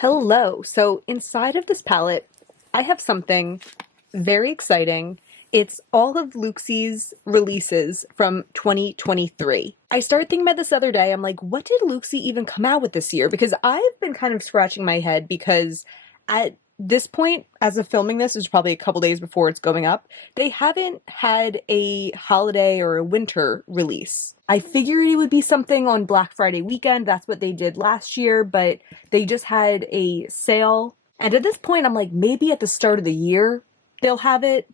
Hello. So inside of this palette, I have something very exciting. It's all of Looxi's releases from 2023. I started thinking about this the other day. I'm like, what did Looxi even come out with this year? Because I've been kind of scratching my head because at this point, as of filming this, is probably a couple days before it's going up, they haven't had a holiday or a winter release. I figured it would be something on Black Friday weekend. That's what they did last year, but they just had a sale. And at this point, I'm like, maybe at the start of the year they'll have it.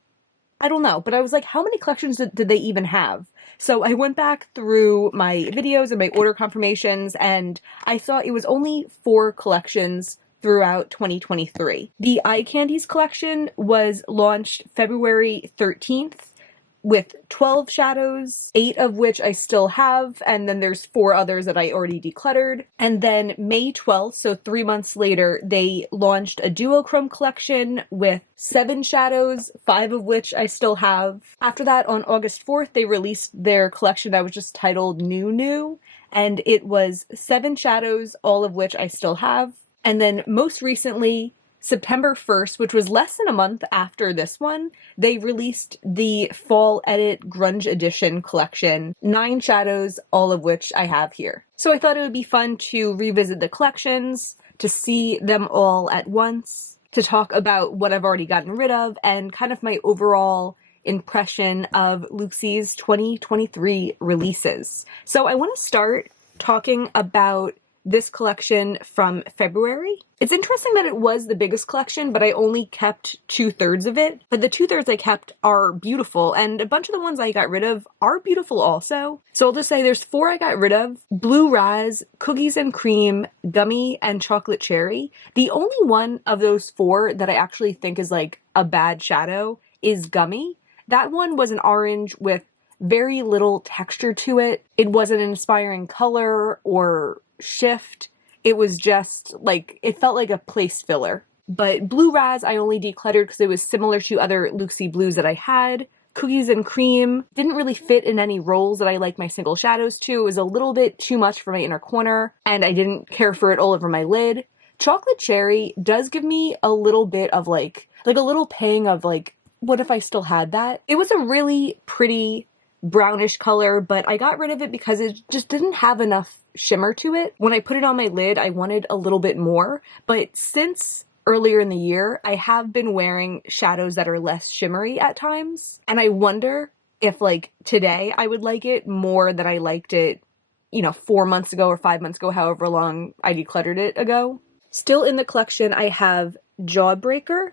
I don't know. But I was like, how many collections did they even have? So I went back through my videos and my order confirmations, and I saw it was only 4 collections throughout 2023. The Eye Candies collection was launched February 13th with 12 shadows, 8 of which I still have, and then there's 4 others that I already decluttered. And then May 12th, so 3 months later, they launched a duochrome collection with 7 shadows, 5 of which I still have. After that, on August 4th, they released their collection that was just titled New New, and it was 7 shadows, all of which I still have. And then most recently, September 1st, which was less than a month after this one, they released the Fall Edit Grunge Edition collection, 9 shadows, all of which I have here. So I thought it would be fun to revisit the collections, to see them all at once, to talk about what I've already gotten rid of, and kind of my overall impression of Looxi's 2023 releases. So I want to start talking about this collection from February. It's interesting that it was the biggest collection, but I only kept 2/3 of it. But the 2/3 I kept are beautiful, and a bunch of the ones I got rid of are beautiful also. So I'll just say there's 4 I got rid of: Blue Raz, Cookies and Cream, Gummy, and Chocolate Cherry. The only one of those 4 that I actually think is like a bad shadow is Gummy. That one was an orange with very little texture to it. It wasn't an inspiring color or shift. It was just like, it felt like a place filler. But Blue Raz I only decluttered because it was similar to other Looxi blues that I had. Cookies and Cream didn't really fit in any roles that I like my single shadows to. It was a little bit too much for my inner corner, and I didn't care for it all over my lid. Chocolate Cherry does give me a little bit of like a little pang of like, what if I still had that? It was a really pretty brownish color, but I got rid of it because it just didn't have enough shimmer to it. When I put it on my lid, I wanted a little bit more, but since earlier in the year, I have been wearing shadows that are less shimmery at times, and I wonder if like today I would like it more than I liked it, 4 months ago or 5 months ago, however long I decluttered it ago. Still in the collection, I have Jawbreaker,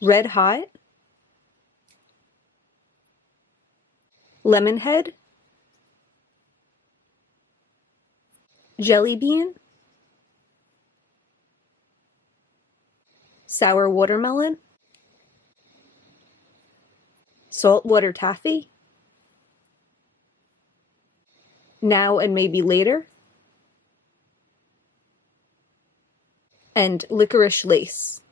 Red Hot, Lemonhead, Jelly Bean, Sour Watermelon, Saltwater Taffy, Now and Maybe Later, and Licorice Lace.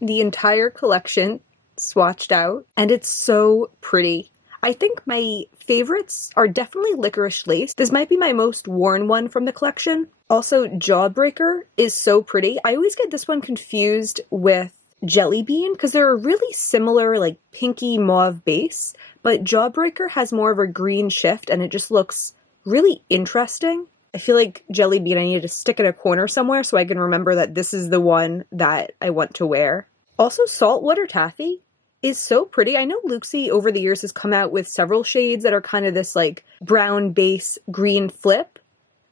The entire collection swatched out, and it's so pretty. I think my favorites are definitely Licorice Lace. This might be my most worn one from the collection. Also, Jawbreaker is so pretty. I always get this one confused with Jelly Bean because they're a really similar, like, pinky mauve base, but Jawbreaker has more of a green shift, and it just looks really interesting. I feel like Jelly Bean, I need to stick in a corner somewhere so I can remember that this is the one that I want to wear. Also, Saltwater Taffy is so pretty. I know Looxi over the years has come out with several shades that are kind of this like brown base green flip,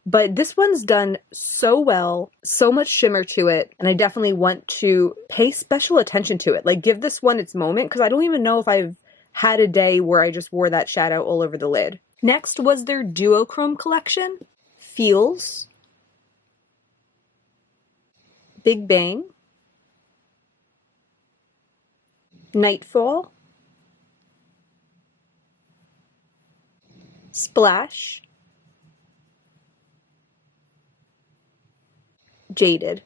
but this one's done so well, so much shimmer to it, and I definitely want to pay special attention to it. Like, give this one its moment, because I don't even know if I've had a day where I just wore that shadow all over the lid. Next was their duochrome collection. Feels, Big Bang, Nightfall, Splash, Jaded.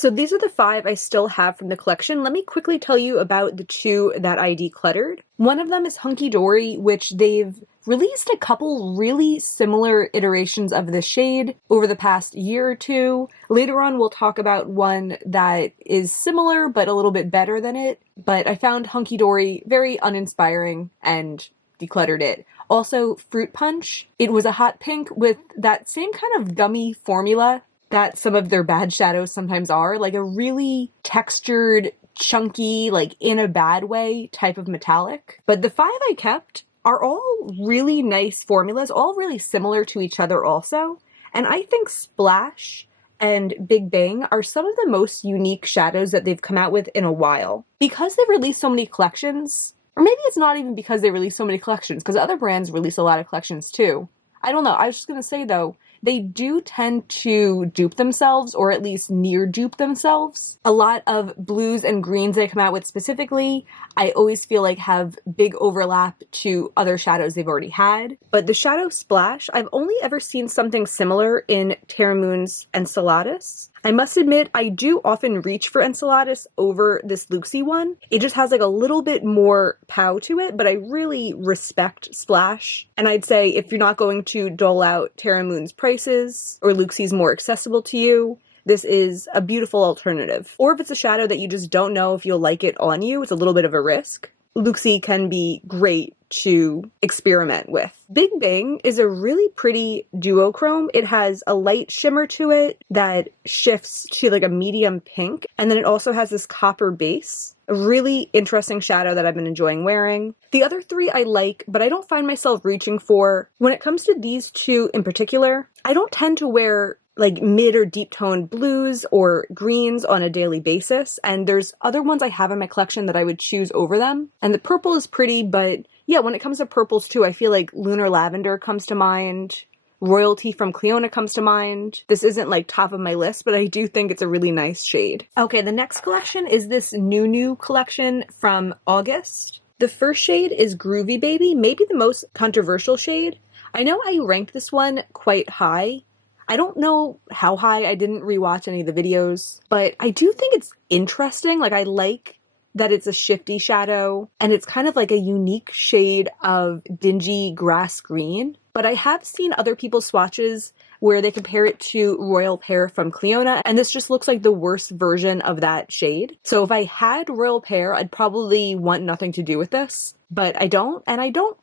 So these are the 5 I still have from the collection. Let me quickly tell you about the 2 that I decluttered. One of them is Hunky Dory, which they've released a couple really similar iterations of the shade over the past year or two. Later on, we'll talk about one that is similar but a little bit better than it. But I found Hunky Dory very uninspiring and decluttered it. Also, Fruit Punch. It was a hot pink with that same kind of gummy formula that some of their bad shadows sometimes are, like a really textured, chunky, like in a bad way type of metallic. But the 5 I kept are all really nice formulas, all really similar to each other also. And I think Splash and Big Bang are some of the most unique shadows that they've come out with in a while. Because they've released so many collections, or maybe it's not even because they release so many collections, because other brands release a lot of collections too. I don't know. I was just going to say, though, they do tend to dupe themselves, or at least near dupe themselves. A lot of blues and greens they come out with specifically, I always feel like have big overlap to other shadows they've already had. But the Shadow Splash, I've only ever seen something similar in Terra Moon's Enceladus. I must admit, I do often reach for Enceladus over this Looxi one. It just has like a little bit more pow to it, but I really respect Splash. And I'd say if you're not going to dole out Terra Moon's prices, or Looxi's more accessible to you, this is a beautiful alternative. Or if it's a shadow that you just don't know if you'll like it on you, it's a little bit of a risk. Looxi can be great to experiment with. Big Bang is a really pretty duochrome. It has a light shimmer to it that shifts to like a medium pink, and then it also has this copper base. A really interesting shadow that I've been enjoying wearing. The other 3 I like, but I don't find myself reaching for. When it comes to these 2 in particular, I don't tend to wear like mid or deep toned blues or greens on a daily basis, and there's other ones I have in my collection that I would choose over them. And the purple is pretty, but yeah, when it comes to purples too, I feel like Lunar Lavender comes to mind. Royalty from Cleona comes to mind. This isn't like top of my list, but I do think it's a really nice shade. Okay, the next collection is this new collection from August. The first shade is Groovy Baby, maybe the most controversial shade. I know I ranked this one quite high. I don't know how high, I didn't rewatch any of the videos, but I do think it's interesting. Like, I like that it's a shifty shadow, and it's kind of like a unique shade of dingy grass green. But I have seen other people's swatches where they compare it to Royal Pear from Cleona, and this just looks like the worst version of that shade. So if I had Royal Pear, I'd probably want nothing to do with this, but I don't, and I don't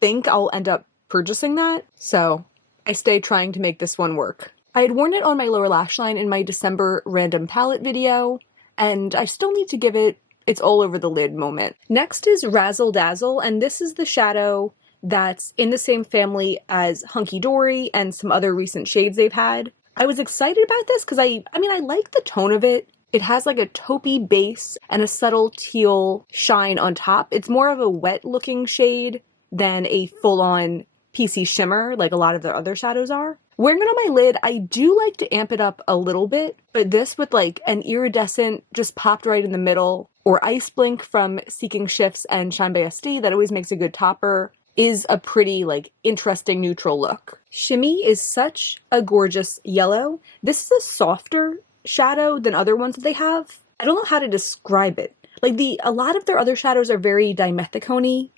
think I'll end up purchasing that, so I stay trying to make this one work. I had worn it on my lower lash line in my December random palette video, and I still need to give it its all over the lid moment. Next is Razzle Dazzle, and this is the shadow that's in the same family as Hunky Dory and some other recent shades they've had. I was excited about this because I like the tone of it. It has like a taupey base and a subtle teal shine on top. It's more of a wet looking shade than a full-on PC shimmer like a lot of their other shadows are. Wearing it on my lid, I do like to amp it up a little bit, but this with like an iridescent just popped right in the middle, or Ice Blink from Seeking Shifts and Shine by SD that always makes a good topper, is a pretty like interesting neutral look. Shimmy is such a gorgeous yellow. This is a softer shadow than other ones that they have. I don't know how to describe it. Like a lot of their other shadows are very dimethicone-y.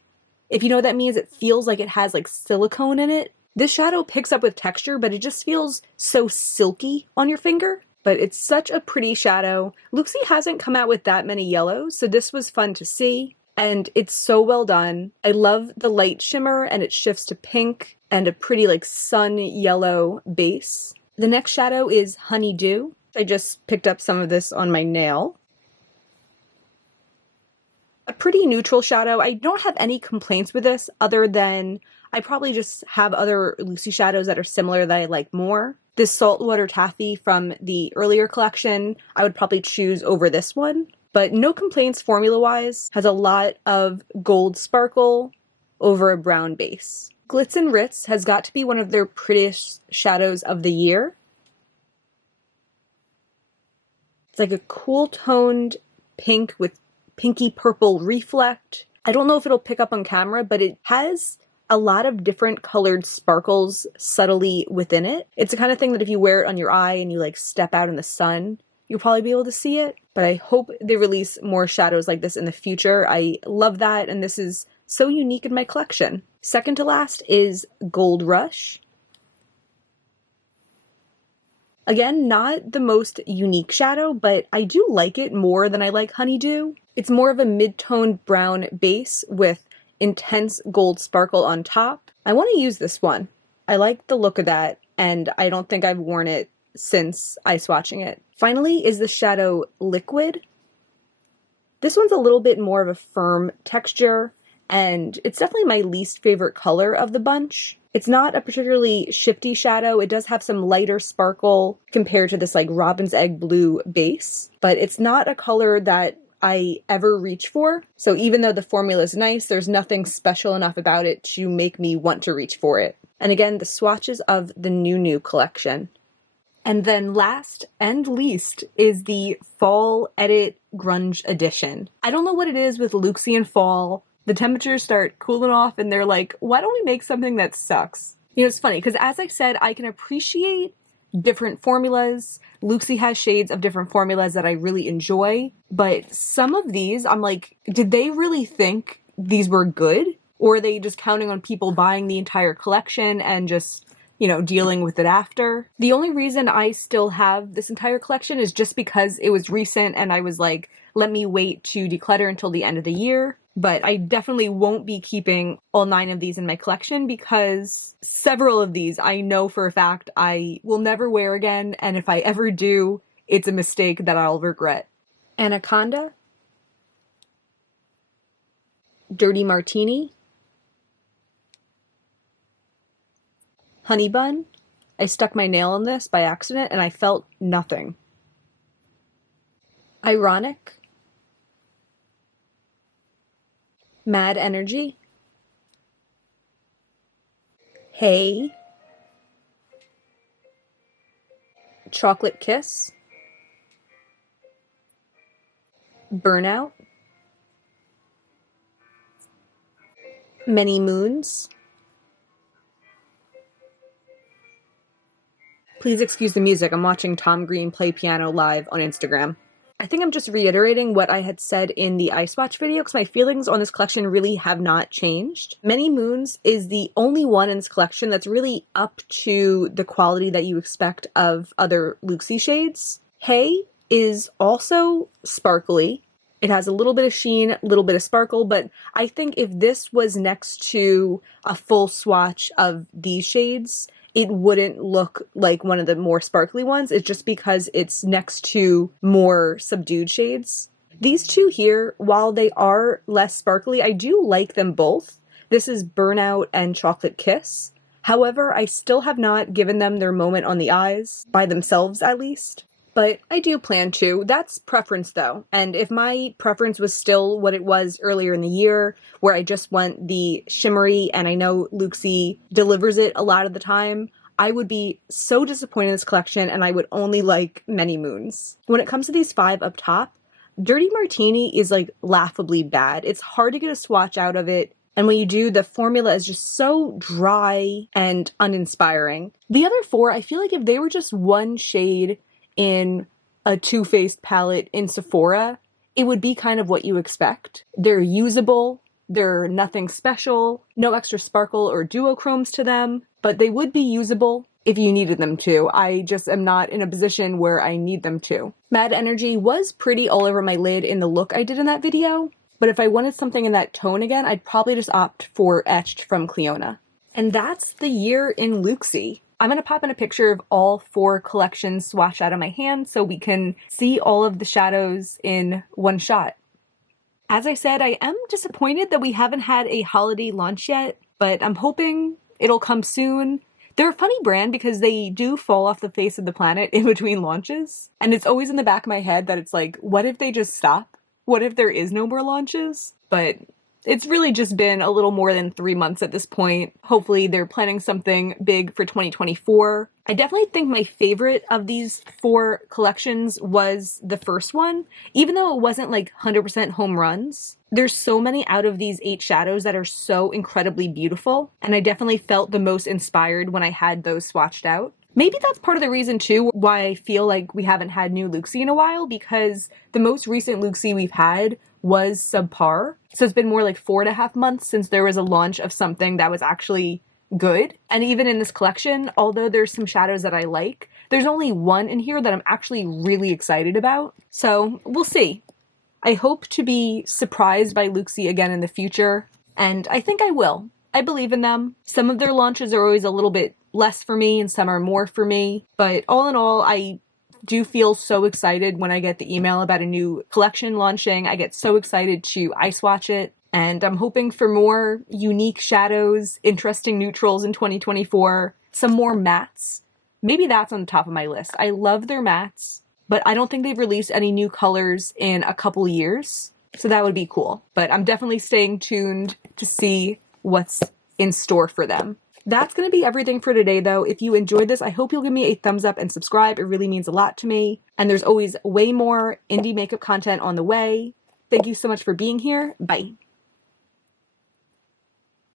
If you know what that means, it feels like it has like silicone in it. This shadow picks up with texture, but it just feels so silky on your finger. But it's such a pretty shadow. Looxi hasn't come out with that many yellows, so this was fun to see. And it's so well done. I love the light shimmer, and it shifts to pink and a pretty like sun yellow base. The next shadow is Honeydew. I just picked up some of this on my nail. A pretty neutral shadow. I don't have any complaints with this other than I probably just have other Looxi shadows that are similar that I like more. This Saltwater Taffy from the earlier collection, I would probably choose over this one. But no complaints formula-wise. Has a lot of gold sparkle over a brown base. Glitz and Ritz has got to be one of their prettiest shadows of the year. It's like a cool toned pink with pinky purple reflect. I don't know if it'll pick up on camera, but it has a lot of different colored sparkles subtly within it. It's the kind of thing that if you wear it on your eye and you like step out in the sun, you'll probably be able to see it, but I hope they release more shadows like this in the future. I love that, and this is so unique in my collection. Second to last is Gold Rush. Again, not the most unique shadow, but I do like it more than I like Honeydew. It's more of a mid-toned brown base with intense gold sparkle on top. I want to use this one. I like the look of that, and I don't think I've worn it since ice swatching it. Finally is the shadow Liquid. This one's a little bit more of a firm texture, and it's definitely my least favorite color of the bunch. It's not a particularly shifty shadow. It does have some lighter sparkle compared to this like robin's egg blue base, but it's not a color that I ever reach for. So even though the formula is nice, there's nothing special enough about it to make me want to reach for it. And again, the swatches of the New collection. And then last and least is the Fall Edit Grunge Edition. I don't know what it is with Looxi and fall. The temperatures start cooling off and they're like, why don't we make something that sucks? You know, it's funny because as I said, I can appreciate different formulas. Looxi has shades of different formulas that I really enjoy, but some of these, I'm like, did they really think these were good? Or are they just counting on people buying the entire collection and just, you know, dealing with it after? The only reason I still have this entire collection is just because it was recent and I was like, let me wait to declutter until the end of the year. But I definitely won't be keeping all 9 of these in my collection because several of these I know for a fact I will never wear again, and if I ever do, it's a mistake that I'll regret. Anaconda, Dirty Martini, Honey Bun. I stuck my nail in this by accident and I felt nothing. Ironic, Mad Energy, Hey, Chocolate Kiss, Burnout, Many Moons. Please excuse the music, I'm watching Tom Green play piano live on Instagram. I think I'm just reiterating what I had said in the Ice Watch video because my feelings on this collection really have not changed. Many Moons is the only one in this collection that's really up to the quality that you expect of other Looxi shades. Hey is also sparkly. It has a little bit of sheen, a little bit of sparkle, but I think if this was next to a full swatch of these shades, it wouldn't look like one of the more sparkly ones. It's just because it's next to more subdued shades. These two here, while they are less sparkly, I do like them both. This is Burnout and Chocolate Kiss. However, I still have not given them their moment on the eyes, by themselves at least. But I do plan to. That's preference though. And if my preference was still what it was earlier in the year, where I just want the shimmery, and I know Looxi delivers it a lot of the time, I would be so disappointed in this collection and I would only like Many Moons. When it comes to these 5 up top, Dirty Martini is like laughably bad. It's hard to get a swatch out of it. And when you do, the formula is just so dry and uninspiring. The other 4, I feel like if they were just one shade in a Too Faced palette in Sephora, it would be kind of what you expect. They're usable, they're nothing special, no extra sparkle or duochromes to them, but they would be usable if you needed them to. I just am not in a position where I need them to. Mad Energy was pretty all over my lid in the look I did in that video, but if I wanted something in that tone again, I'd probably just opt for Etched from Cleona. And that's the year in Looxi. I'm going to pop in a picture of all 4 collections swatched out of my hand so we can see all of the shadows in one shot. As I said, I am disappointed that we haven't had a holiday launch yet, but I'm hoping it'll come soon. They're a funny brand because they do fall off the face of the planet in between launches. And it's always in the back of my head that it's like, what if they just stop? What if there is no more launches? But it's really just been a little more than 3 months at this point. Hopefully they're planning something big for 2024. I definitely think my favorite of these 4 collections was the first one, even though it wasn't like 100% home runs. There's so many out of these 8 shadows that are so incredibly beautiful, and I definitely felt the most inspired when I had those swatched out. Maybe that's part of the reason too why I feel like we haven't had new Looxi in a while, because the most recent Looxi we've had was subpar. So it's been more like 4.5 months since there was a launch of something that was actually good. And even in this collection, although there's some shadows that I like, there's only one in here that I'm actually really excited about. So we'll see. I hope to be surprised by Looxi again in the future, and I think I will. I believe in them. Some of their launches are always a little bit less for me and some are more for me, but all in all, I do feel so excited when I get the email about a new collection launching. I get so excited to ice watch it, and I'm hoping for more unique shadows, interesting neutrals in 2024, some more mattes. Maybe that's on the top of my list. I love their mattes, but I don't think they've released any new colors in a couple years, so that would be cool. But I'm definitely staying tuned to see what's in store for them. That's going to be everything for today, though. If you enjoyed this, I hope you'll give me a thumbs up and subscribe. It really means a lot to me. And there's always way more indie makeup content on the way. Thank you so much for being here. Bye.